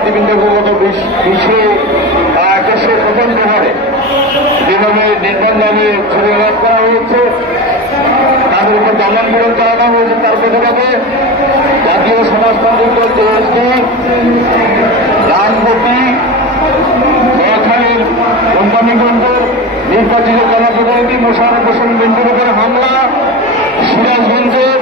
নেতৃবৃন্দকে গত 20 আগস্টের প্রথম প্রহরে যেভাবে নির্মমভাবে ছুরিঘাত করা হয়েছে, তাদের উপর দমন পীড়ন চালানো হয়েছে, তার প্রতিবাদে জাতীয় সমাজতান্ত্রিক দল জেএসডি রামপতি নোয়াখালীর কোম্পানিগঞ্জের নির্বাচিত জনপ্রতিনিধি মোশাররফ হোসেন মিন্টুর উপরে হামলা, সিরাজগঞ্জের